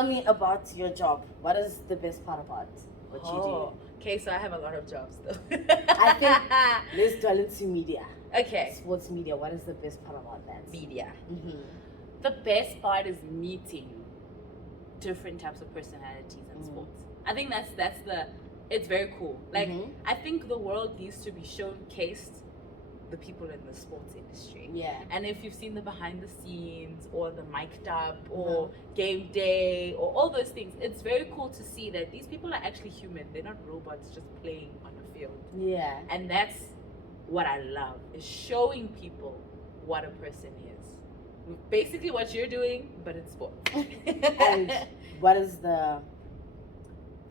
Tell me about your job. What is the best part about what you do? Okay, so I have a lot of jobs though. I think let's dwell into media. Okay. Sports media. What is the best part about that? Media. Mm-hmm. The best part is meeting different types of personalities in sports. I think it's very cool. Like, I think the world needs to be showcased the people in the sports industry. Yeah. And if you've seen the behind the scenes or the mic'd up or game day or all those things, it's very cool to see that these people are actually human. They're not robots just playing on a field. Yeah. And that's what I love, is showing people what a person is. Basically what you're doing, but in sports. And what is the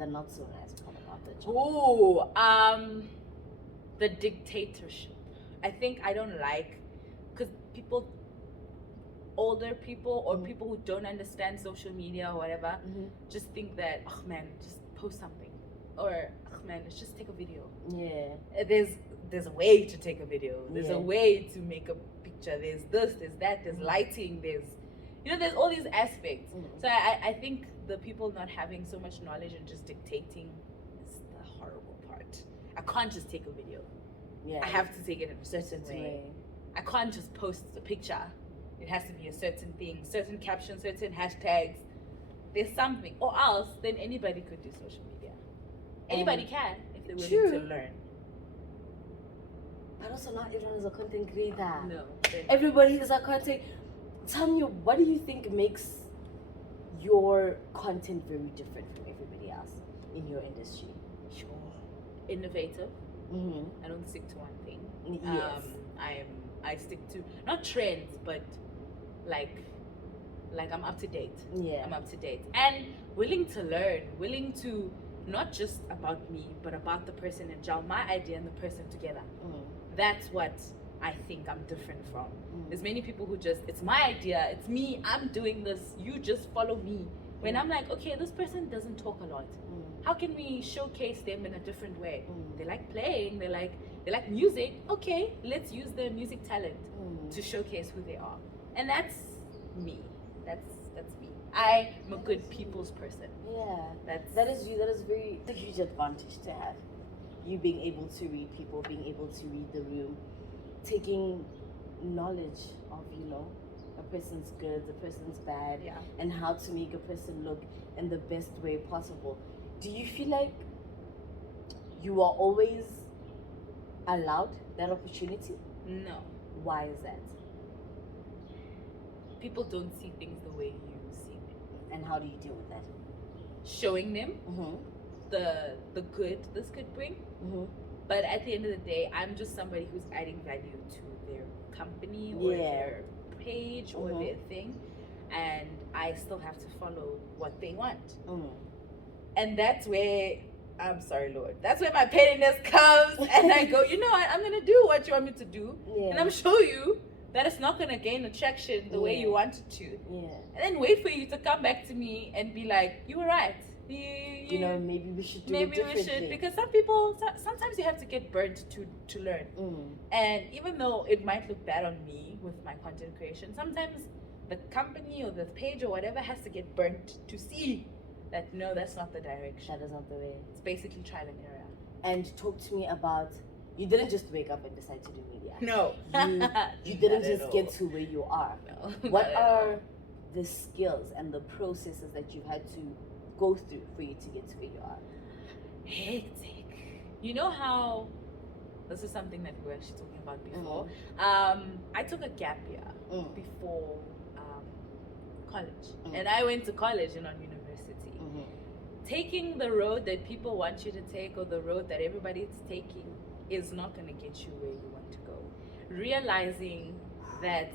not so nice part about the job? The dictatorship. I think I don't like, because older people or people who don't understand social media or whatever, just think that, oh man, just post something, or oh man, let's just take a video. Yeah. There's a way to take a video. There's a way to make a picture. There's this, there's that, there's lighting, there's all these aspects. So I think the people not having so much knowledge and just dictating is the horrible part. I can't just take a video. Yeah. I have to take it in a certain way. I can't just post a picture. It has to be a certain thing, certain caption, certain hashtags. There's something. Or else, then anybody could do social media. Anybody can, if they're willing to learn. But also not everyone is a content creator. No. Everybody is a content. Tell me, what do you think makes your content very different from everybody else in your industry? Sure. Innovative. I don't stick to one thing. Yes. I stick to not trends, but like I'm up to date. Yeah. I'm up to date and willing to learn, willing to not just about me, but about the person and gel my idea and the person together. That's what I think I'm different from. There's many people who just, it's my idea, it's me, I'm doing this, you just follow me. When I'm like, okay, this person doesn't talk a lot. How can we showcase them in a different way? They like playing, they like music. Okay, let's use their music talent to showcase who they are. And that's me. That's me. I'm a good people's person. Yeah. That is you. That is a huge advantage to have. You being able to read people, being able to read the room, taking knowledge of, a person's good, a person's bad, and how to make a person look in the best way possible. Do you feel like you are always allowed that opportunity? No. Why is that? People don't see things the way you see them. And how do you deal with that? Showing them the good this could bring. But at the end of the day, I'm just somebody who's adding value to their company or their page or their thing, and I still have to follow what they want. And that's where, I'm sorry, Lord, that's where my pettiness comes. And I go, you know what, I'm going to do what you want me to do. And I'm show you that it's not going to gain attraction the way you want it to. And then wait for you to come back to me and be like, you were right. Maybe we should do it differently. Maybe we should, because some people, sometimes you have to get burnt to learn. And even though it might look bad on me with my content creation, sometimes the company or the page or whatever has to get burnt to see that, no, that's not the direction. That is not the way. It's basically trial and error. And talk to me about, you didn't just wake up and decide to do media. No. You didn't just get to where you are. No. What are the skills and the processes that you've had to go through for you to get to where you are? Hectic. You know how, this is something that we were actually talking about before. I took a gap year before college. And I went to college and on university. Taking the road that people want you to take or the road that everybody's taking is not going to get you where you want to go. Realizing that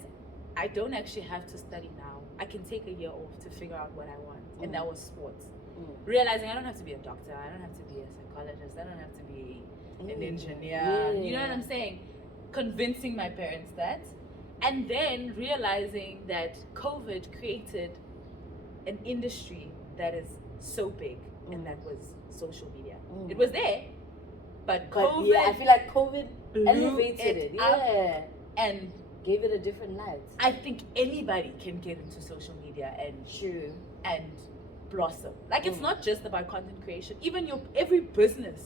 I don't actually have to study now. I can take a year off to figure out what I want. And that was sports. Realizing I don't have to be a doctor, I don't have to be a psychologist, I don't have to be an engineer. You know what I'm saying? Convincing my parents that. And then realizing that COVID created an industry that is so big, and that was social media. It was there, but COVID, I feel like COVID blew elevated it up and gave it a different light. I think anybody can get into social media and blossom. Like it's not just about content creation. Even every business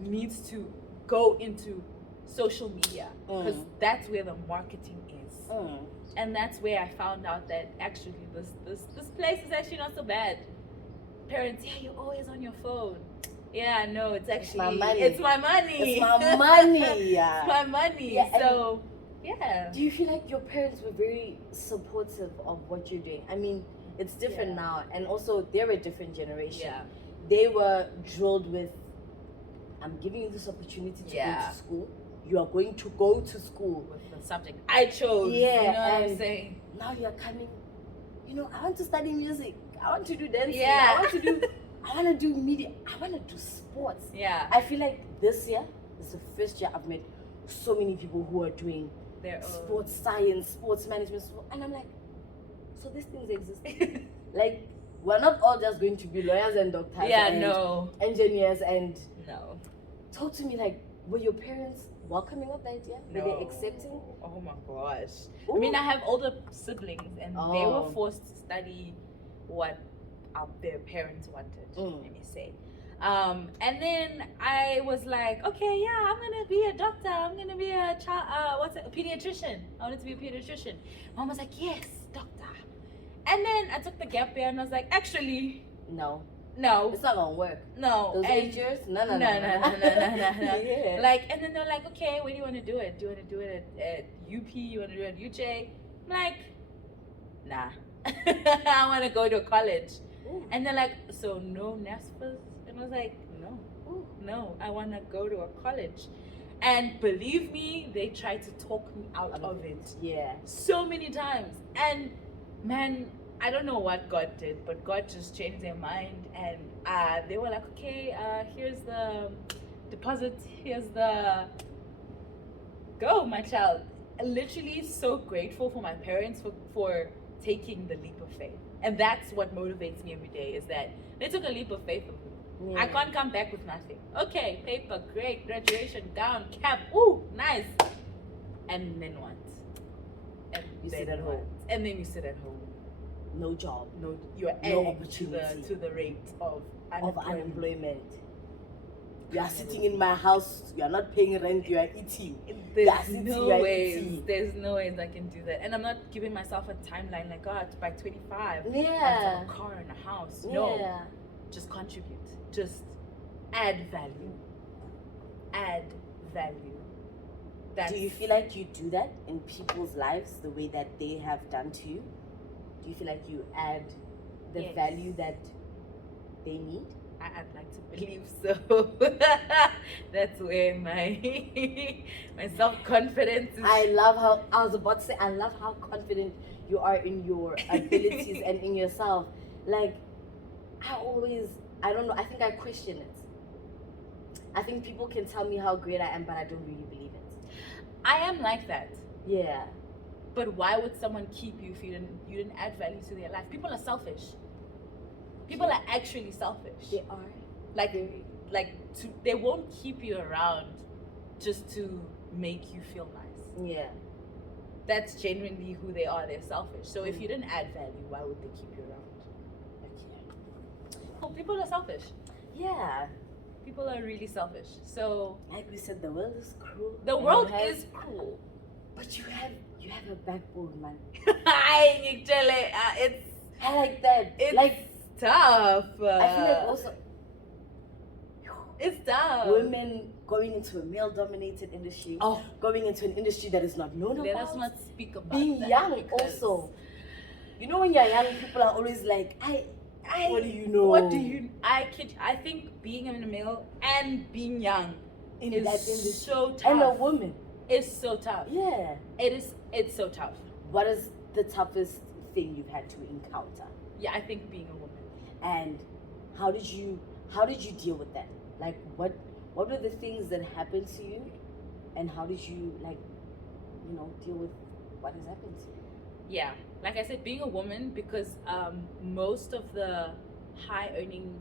needs to go into social media because that's where the marketing is. And that's where I found out that actually this place is actually not so bad. Parents, yeah, you're always on your phone. Yeah, no, it's actually my money. It's my money. It's my money. Yeah. It's my money. Yeah, so yeah. Do you feel like your parents were very supportive of what you're doing? I mean, it's different now, and also they're a different generation. Yeah. They were drilled with, I'm giving you this opportunity to go to school. You are going to go to school with the subject I chose. Yeah, you know what I'm saying? Now you're coming. You know, I want to study music. I want to do dancing. Yeah. I want to do media. I want to do sports. Yeah. I feel like this year is the first year I've met so many people who are doing their sports science, sports management, and I'm like, so these things exist. Like, we're not all just going to be lawyers and doctors and engineers and no. Talk to me, like, were your parents welcoming of the idea? Were they accepting? Oh my gosh. Ooh. I mean, I have older siblings and they were forced to study what their parents wanted, let me say. And then I was like, okay, yeah, I'm gonna be a doctor. I'm gonna be a pediatrician. I wanted to be a pediatrician. Mom was like, yes, doctor. And then I took the gap year and I was like, actually, no, it's not gonna work. No, those 8 years, no. Yeah. Like, and then they're like, okay, where do you want to do it? Do you want to do it at UP? You want to do it at UJ? I'm like, nah. I want to go to college. Ooh. And they're like, so no NASFAs? And I was like, no, I want to go to a college. And believe me, they tried to talk me out of it. Yeah. So many times. And man, I don't know what God did, but God just changed their mind. And they were like, okay, here's the deposit. Here's the... Go, my child. Literally so grateful for my parents for taking the leap of faith. And that's what motivates me every day, is that they took a leap of faith of me. Yeah. I can't come back with nothing. Okay, paper, great, graduation, gown, cap, ooh, nice. And then what? And you sit at home. And then you sit at home. No job. You're adding to the rate of unemployment. You are sitting in my house, you are not paying rent, you are eating. There's no ways I can do that. And I'm not giving myself a timeline like, oh, by 25, I have a car and a house. No, just contribute. Just add value. Do you feel like you do that in people's lives the way that they have done to you? Do you feel like you add the value that they need? I'd like to believe so. That's where my self-confidence is. I was about to say, I love how confident you are in your abilities and in yourself. Like, I don't know, I think I question it. I think people can tell me how great I am, but I don't really believe it. I am like that. Yeah. But why would someone keep you if you didn't add value to their life? People are selfish. People are actually selfish. They are. They won't keep you around just to make you feel nice. Yeah. That's genuinely who they are. They're selfish. So if you didn't add value, why would they keep you around? Okay. Oh, people are selfish. Yeah. People are really selfish. So like we said, the world is cruel. The world is cruel. But you have a backbone, man. I like that. It's like tough. I feel like also it's tough. Women going into a male-dominated industry, going into an industry that is not known about. Let us not speak about being young. Also, you know, when you're young, people are always like, what do you know? What do you? I think being a male and being young in that industry, so tough. And a woman is so tough. Yeah, it's so tough. What is the toughest thing you've had to encounter? Yeah, I think being a woman. And how did you deal with that? Like, what were the things that happened to you, and how did you deal with what has happened to you? Yeah, like I said, being a woman, because most of the high earning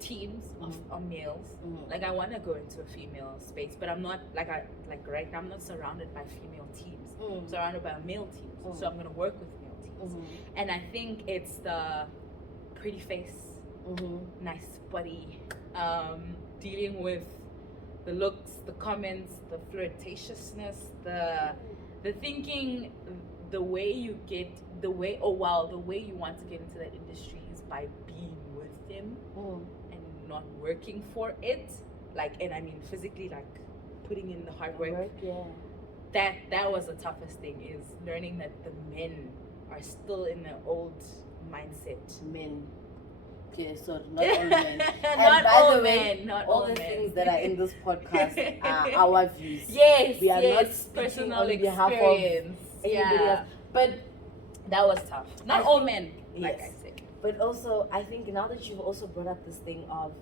teams are males. Like, I want to go into a female space, but I'm not right now I'm not surrounded by female teams. I'm surrounded by male teams, so I'm going to work with male teams. And I think it's the pretty face, nice body, dealing with the looks, the comments, the flirtatiousness, the thinking, the way you want to get into that industry is by being with them and not working for it. Like, and I mean physically, like putting in the hard work. That was the toughest thing, is learning that the men are still in the old mindset. Men. Okay, so not all men. Not all men. Not all all the men. things that are in this podcast are our views. Yes, we are not speaking personal on behalf of experience. anybody else. But that was tough. Not all men, like yes. I said. But also, I think now that you've also brought up this thing of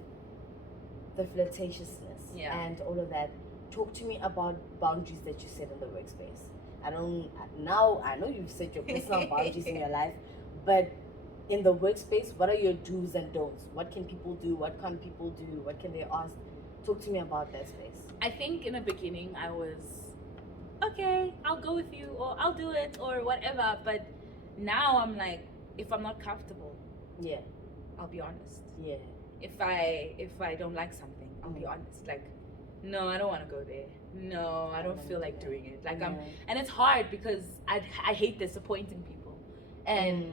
the flirtatiousness and all of that, talk to me about boundaries that you set in the workspace. I know you've set your personal boundaries in your life, but in the workspace, what are your do's and don'ts? What can people do? What can't people do? What can they ask? Talk to me about that space. I think in the beginning I was, okay, I'll go with you, or I'll do it, or whatever. But now I'm like, if I'm not comfortable, I'll be honest. If I don't like something, I'll be honest. Like, no, I don't want to go there. No, I don't feel like doing it. Like and it's hard because I hate disappointing people, and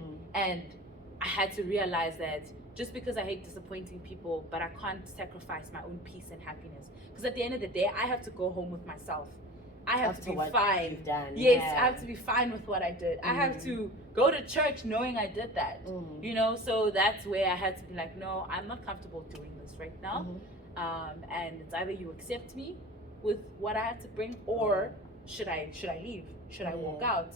I had to realize that just because I hate disappointing people, but I can't sacrifice my own peace and happiness. Because at the end of the day, I have to go home with myself. I have to be fine. Yes, I have to be fine with what I did. I have to go to church knowing I did that. You know, so that's where I had to be like, no, I'm not comfortable doing this right now. And it's either you accept me with what I have to bring, or should I leave? Should I walk out?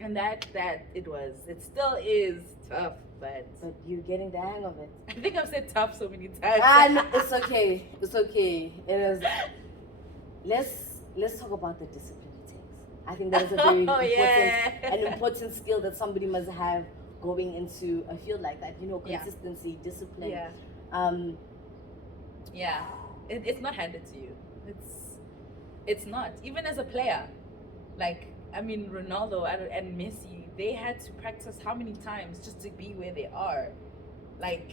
And that it still is tough, but you're getting the hang of it. I think I've said tough so many times. No, it's okay. It's okay. It is. Let's talk about the discipline it takes. I think that is a very important skill that somebody must have going into a field like that. You know, consistency, discipline. It's not handed to you. It's not. Even as a player, like, I mean, Ronaldo and Messi, they had to practice how many times just to be where they are. Like,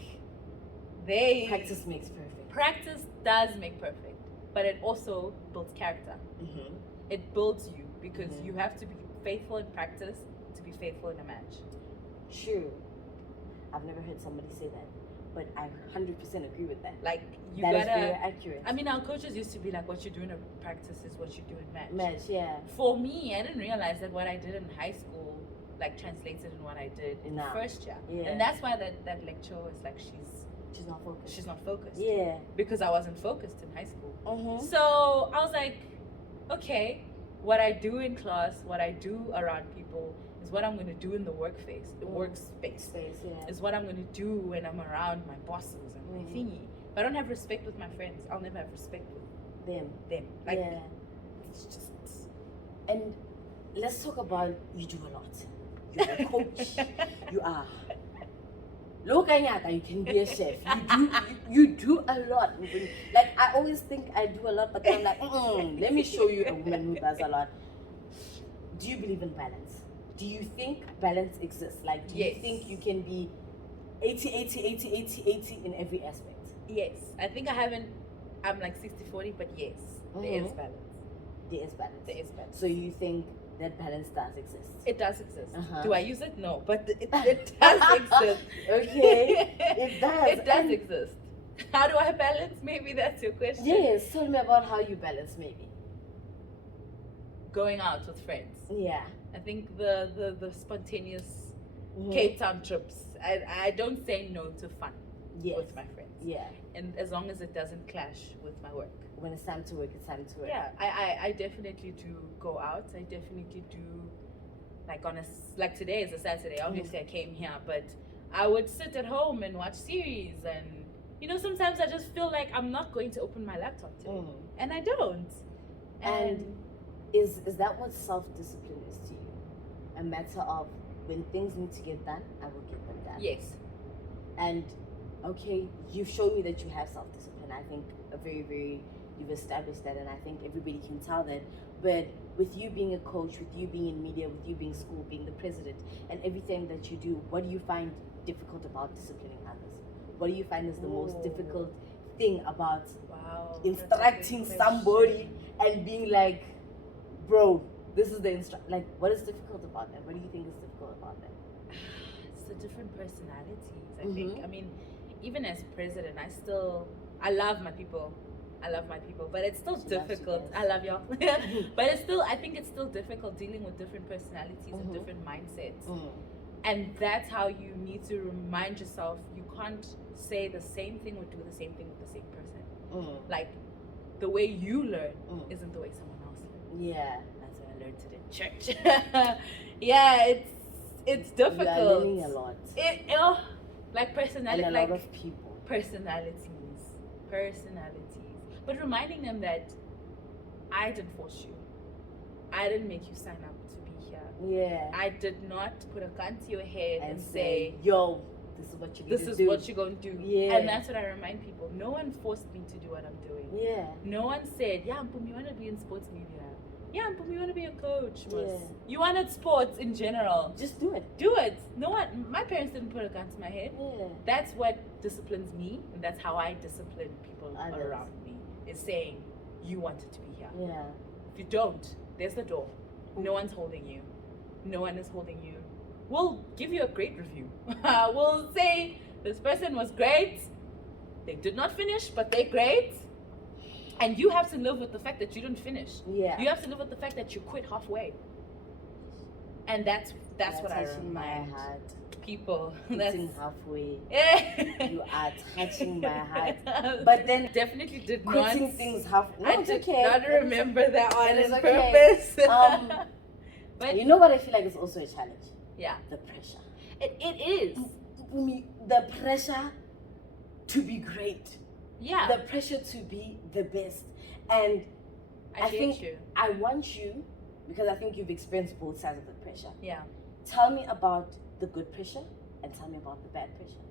practice makes perfect. Practice does make perfect, but it also builds character. It builds you, because you have to be faithful in practice to be faithful in a match. True. I've never heard somebody say that, but I 100% agree with that. Like, that is very accurate. I mean, our coaches used to be like, what you do in a practice is what you do in match. Match, yeah. For me, I didn't realize that what I did in high school, like, translated in what I did in the first year. And that's why that lecture was like, she's not focused. She's not focused. Yeah. Because I wasn't focused in high school. So I was like, okay, what I do in class, what I do around people is what I'm going to do in the workspace. Is what I'm going to do when I'm around my bosses and my thingy. If I don't have respect with my friends, I'll never have respect with them. Like, it's just. And let's talk about, you do a lot. You're a coach. You are. You can be a chef. You do a lot. Like, I always think I do a lot, but then I'm like, let me show you a woman who does a lot. Do you believe in balance? Do you think balance exists? Like, do you think you can be 80 in every aspect? Yes. I think I'm like 60-40, but yes, there is balance. There is balance. So you think that balance does exist? It does exist. Do I use it? No, but it does exist. Okay, it does. It does exist. How do I balance? Maybe that's your question. Yes, tell me about how you balance, maybe. Going out with friends. Yeah. I think the spontaneous Cape Town trips, I don't say no to fun with my friends. Yeah. And as long as it doesn't clash with my work. When it's time to work, it's time to work. Yeah, I definitely do go out. I definitely do, like today is a Saturday. Obviously I came here, but I would sit at home and watch series, and you know, sometimes I just feel like I'm not going to open my laptop today. And I don't. And is that what self-discipline is to you? A matter of, when things need to get done, I will get them done. Yes. And okay, you've shown me that you have self-discipline. I think you've established that, and I think everybody can tell that. But with you being a coach, with you being in media, with you being school, being the president, and everything that you do, what do you find difficult about disciplining others? What do you find is the most difficult thing about instructing somebody and being like, bro, this is the like, what is difficult about that? What do you think is difficult about that? It's the different personalities, I think. I mean, even as president, I love my people. But it's still difficult. I love y'all. But I think it's still difficult dealing with different personalities and different mindsets. And that's how you need to remind yourself you can't say the same thing or do the same thing with the same person. Like, the way you learn isn't the way someone else learns. Yeah. That's what I learned it in church. Yeah, it's difficult. You are learning a lot. Like personality. And a lot of people. Personalities. But reminding them that I didn't force you. I didn't make you sign up to be here. Yeah. I did not put a gun to your head and say, yo, this is what you need to do. This is what you're going to do. Yeah. And that's what I remind people. No one forced me to do what I'm doing. Yeah. No one said, yeah, Mphumi, you want to be in sports media. Yeah, Mphumi, you want to be a coach. Yeah. You wanted sports in general. Just do it. Do it. No one, my parents didn't put a gun to my head. Yeah. That's what disciplines me, and that's how I discipline people around me. Is saying, you wanted to be here. Yeah. If you don't, there's the door. No one's holding you. No one is holding you. We'll give you a great review. We'll say, this person was great. They did not finish, but they're great. And you have to live with the fact that you didn't finish. Yeah. You have to live with the fact that you quit halfway. And that's what I remind people. Quitting halfway. Yeah. You are touching my heart. But then definitely did not. quitting things halfway. No, I it's did okay. not remember that on It is purpose. But you know what I feel like is also a challenge? Yeah. The pressure. It is. The pressure to be great. Yeah. The pressure to be the best. And I think I want you, because I think you've experienced both sides of the pressure. Yeah. Tell me about the good pressure and tell me about the bad pressure.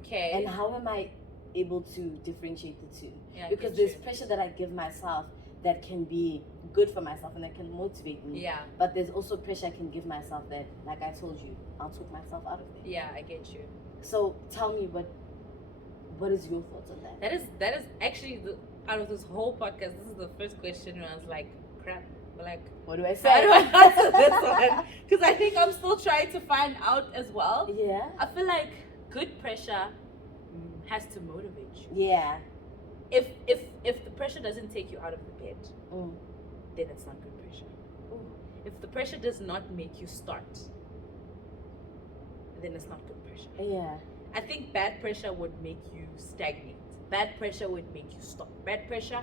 Okay. And how am I able to differentiate the two? Yeah, because there's pressure that I give myself that can be good for myself and that can motivate me. Yeah. But there's also pressure I can give myself that, like I told you, I'll talk myself out of there. Yeah, I get you. So tell me what is your thoughts on that? That is actually out of this whole podcast, this is the first question where I was like, crap. Like, what do I say? I don't answer this one because I think I'm still trying to find out as well. Yeah. I feel like good pressure has to motivate you. Yeah. If the pressure doesn't take you out of the bed, then it's not good pressure. If the pressure does not make you start, then it's not good pressure. Yeah. I think bad pressure would make you stagnate. Bad pressure would make you stop. Bad pressure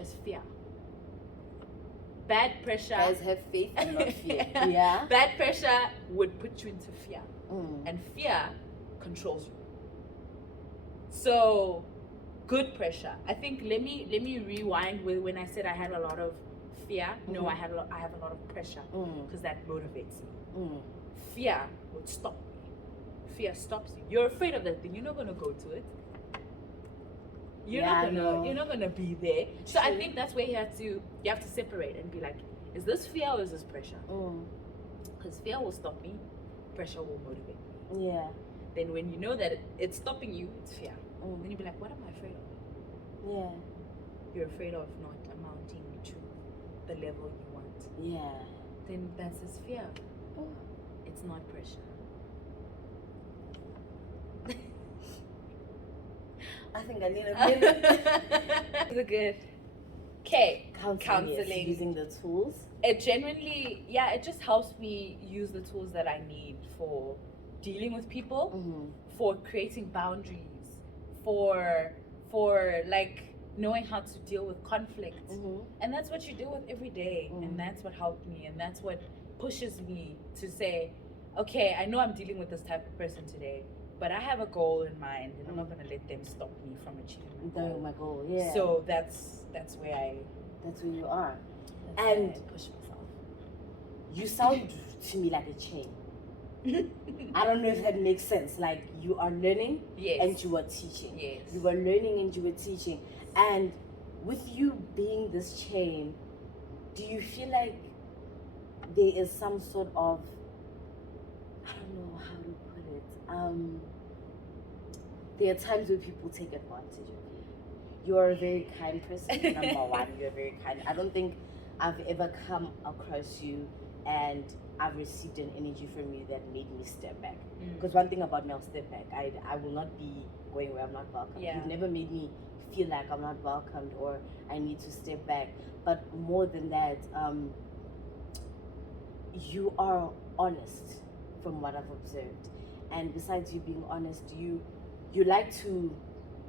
is fear. Bad pressure. Guys, have faith and not fear. Yeah. Bad pressure would put you into fear. And fear controls you. So, good pressure. I think let me rewind with when I said I had a lot of fear. No, I have a lot of pressure because that motivates me. Fear would stop me. Fear stops you. You're afraid of that thing. You're not gonna go to it. You're not gonna be there. So I think that's where you have to separate and be like, is this fear or is this pressure? Because fear will stop me, pressure will motivate me. Yeah. Then when you know that it's stopping you, it's fear. Then you'll be like, what am I afraid of? Yeah. You're afraid of not amounting to the level you want. Yeah. Then that's his fear. It's not pressure. I think I need a minute. Good. Okay. Counseling. Yes. Using the tools. It genuinely, it just helps me use the tools that I need for dealing with people, for creating boundaries, for like knowing how to deal with conflict. And that's what you deal with every day. And that's what helped me. And that's what pushes me to say, okay, I know I'm dealing with this type of person today, but I have a goal in mind, and I'm not gonna let them stop me from achieving my goal. Yeah. So that's where you are. I And push myself. You sound to me like a chain. I don't know if that makes sense. Like you are learning and you are teaching. Yes. You are learning and you are teaching. And with you being this chain, do you feel like there is some sort of, I don't know how to there are times where people take advantage of you. You are a very kind person. Number one, you're very kind. I don't think I've ever come across you and I've received an energy from you that made me step back. Because one thing about me, I'll step back. I will not be going where I'm not welcome. Yeah. You've never made me feel like I'm not welcomed or I need to step back. But more than that, you are honest from what I've observed. And besides you being honest, you like to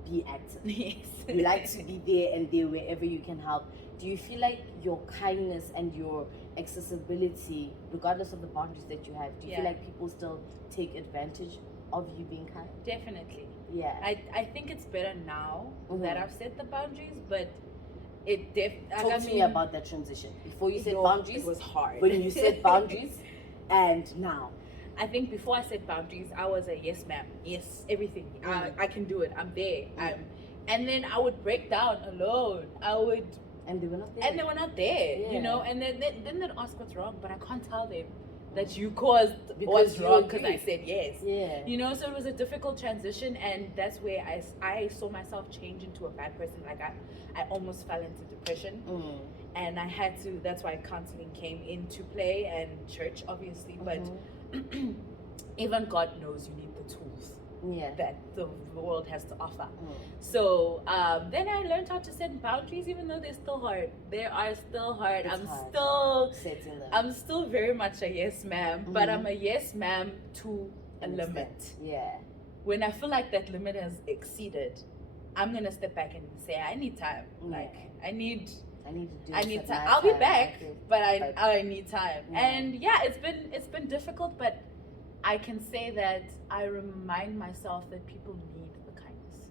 be active. Yes. You like to be there and there wherever you can help. Do you feel like your kindness and your accessibility, regardless of the boundaries that you have, do you feel like people still take advantage of you being kind? Definitely. Yeah. I think it's better now that I've set the boundaries, but Talk to me about that transition. Before you set boundaries, it was hard. when you set boundaries, and now. I think before I set boundaries, I was a yes ma'am, yes everything. I can do it. I'm there. And then I would break down alone. And they were not there. And they were not there, Yeah. you know. And then they'd ask what's wrong, but I can't tell them that you caused Because what's you wrong because I agreed. said yes. Yeah. You know, so it was a difficult transition, and that's where I saw myself change into a bad person. Like I almost fell into depression, and I had to. That's why counseling came into play, and church obviously. But even God knows you need the tools that the world has to offer. So then I learned how to set boundaries, even though they're still hard. They are still hard. I'm still very much a yes ma'am, but I'm a yes ma'am to a limit. Yeah. When I feel like that limit has exceeded, I'm gonna step back and say I need time. Like I need time. I'll be back, but I need time. And yeah, it's been difficult, but I can say that I remind myself that people need the kindness.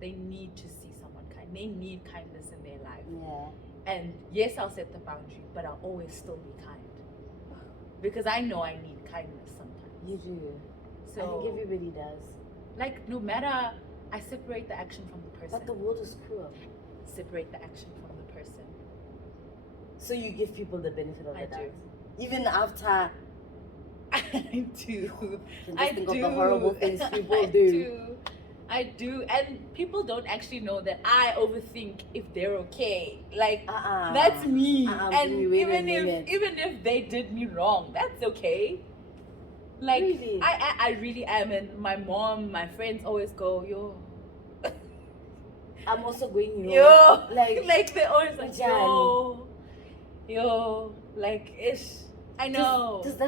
They need to see someone kind. They need kindness in their life. Yeah. And yes, I'll set the boundary, but I'll always still be kind. Because I know I need kindness sometimes. You do. So I think everybody does. Like, no matter, I separate the action from the person. But the world is cruel. Separate the action from the person. So you give people the benefit of the doubt. do. Even after I do. I think of the horrible things people do. I do. And people don't actually know that I overthink if they're okay. Like, that's me. And even if they did me wrong, that's okay. Like, really? I really am. And my mom, my friends always go, yo. I'm also going, yo. Like they always like, yo. Like, ish. I know. Does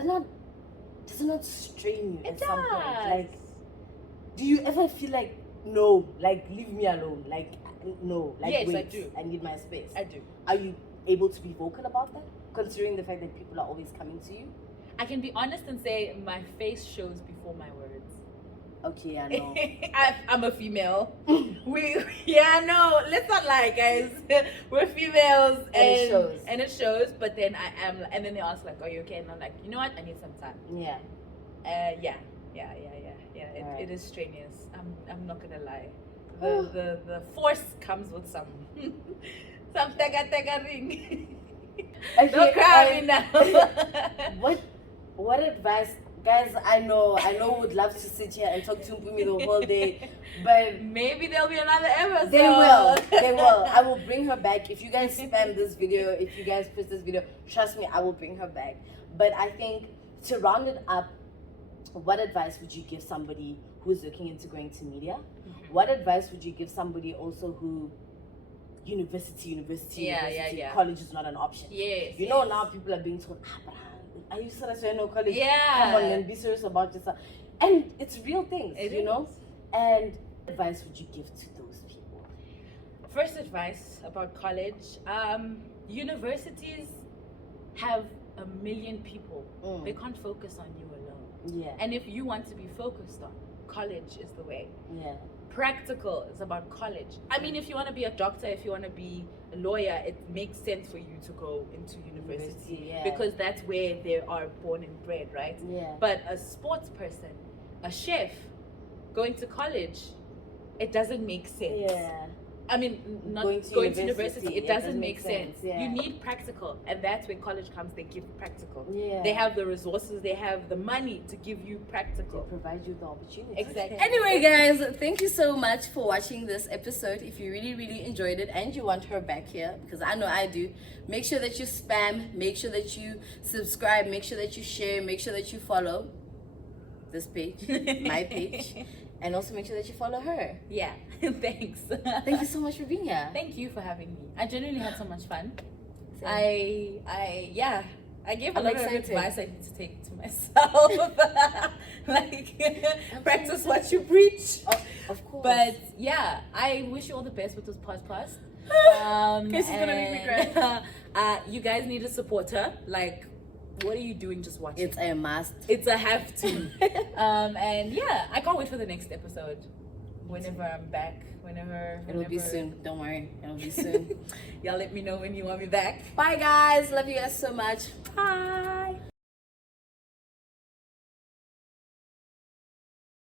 it not strain you at some point? Like, do you ever feel like, no, like, leave me alone? Like, no, like, yes, wait, I do. I need my space. I do. Are you able to be vocal about that, considering the fact that people are always coming to you? I can be honest and say my face shows before my words. Okay, I know. I'm a female. Let's not lie, guys. We're females, and it shows. But then I am, and then they ask like, "Are you okay?" And I'm like, you know what? I need some time. Yeah. Yeah. It is strenuous. I'm not gonna lie. The force comes with some tega ring. Okay, Don't cry me now. What advice, guys? I know would love to sit here and talk to Mphumi the whole day, but maybe there'll be another episode. They will. I will bring her back. If you guys spam this video, if you guys post this video, trust me, I will bring her back. But I think to round it up, what advice would you give somebody who's looking into going to media? What advice would you give somebody also who university, college is not an option? Yes. You know, now people are being told, but are you serious? You're no college? Yeah. Come on and be serious about yourself. And it's real things, you know? And what advice would you give to those people? First advice about college, universities have a million people. They can't focus on you alone. Yeah. And if you want to be focused on, college is the way. Yeah. Practical is about college. I mean, if you want to be a doctor, if you want to be a lawyer, it makes sense for you to go into university because that's where they are born and bred, right? Yeah. But a sports person, a chef, going to college, it doesn't make sense. Yeah. I mean, not Going going to to university. It doesn't make sense. Yeah. You need practical, and that's when college comes. They give practical. Yeah. They have the resources. They have the money to give you They practical. provide you the opportunity. Exactly. Anyway, guys, thank you so much for watching this episode. If you really enjoyed it and you want her back here, because I know I do, make sure that you spam, make sure that you subscribe, make sure that you share, make sure that you follow this page, my page, and also make sure that you follow her. Yeah. Thanks. Thank you so much for being here. Thank you for having me. I genuinely had so much fun. Same. I gave a I'm lot excited. of advice I need to take to myself. Like practice what you preach. Of course. But yeah, I wish you all the best with this podcast. She's gonna make me cry. You guys need to support her. Like, what are you doing? Just watching. it's a must. It's a have to. And yeah, I can't wait for the next episode. Whenever I'm back, whenever It'll be soon. Don't worry. It'll be soon. Y'all let me know when you want me back. Bye, guys. Love you guys so much. Bye.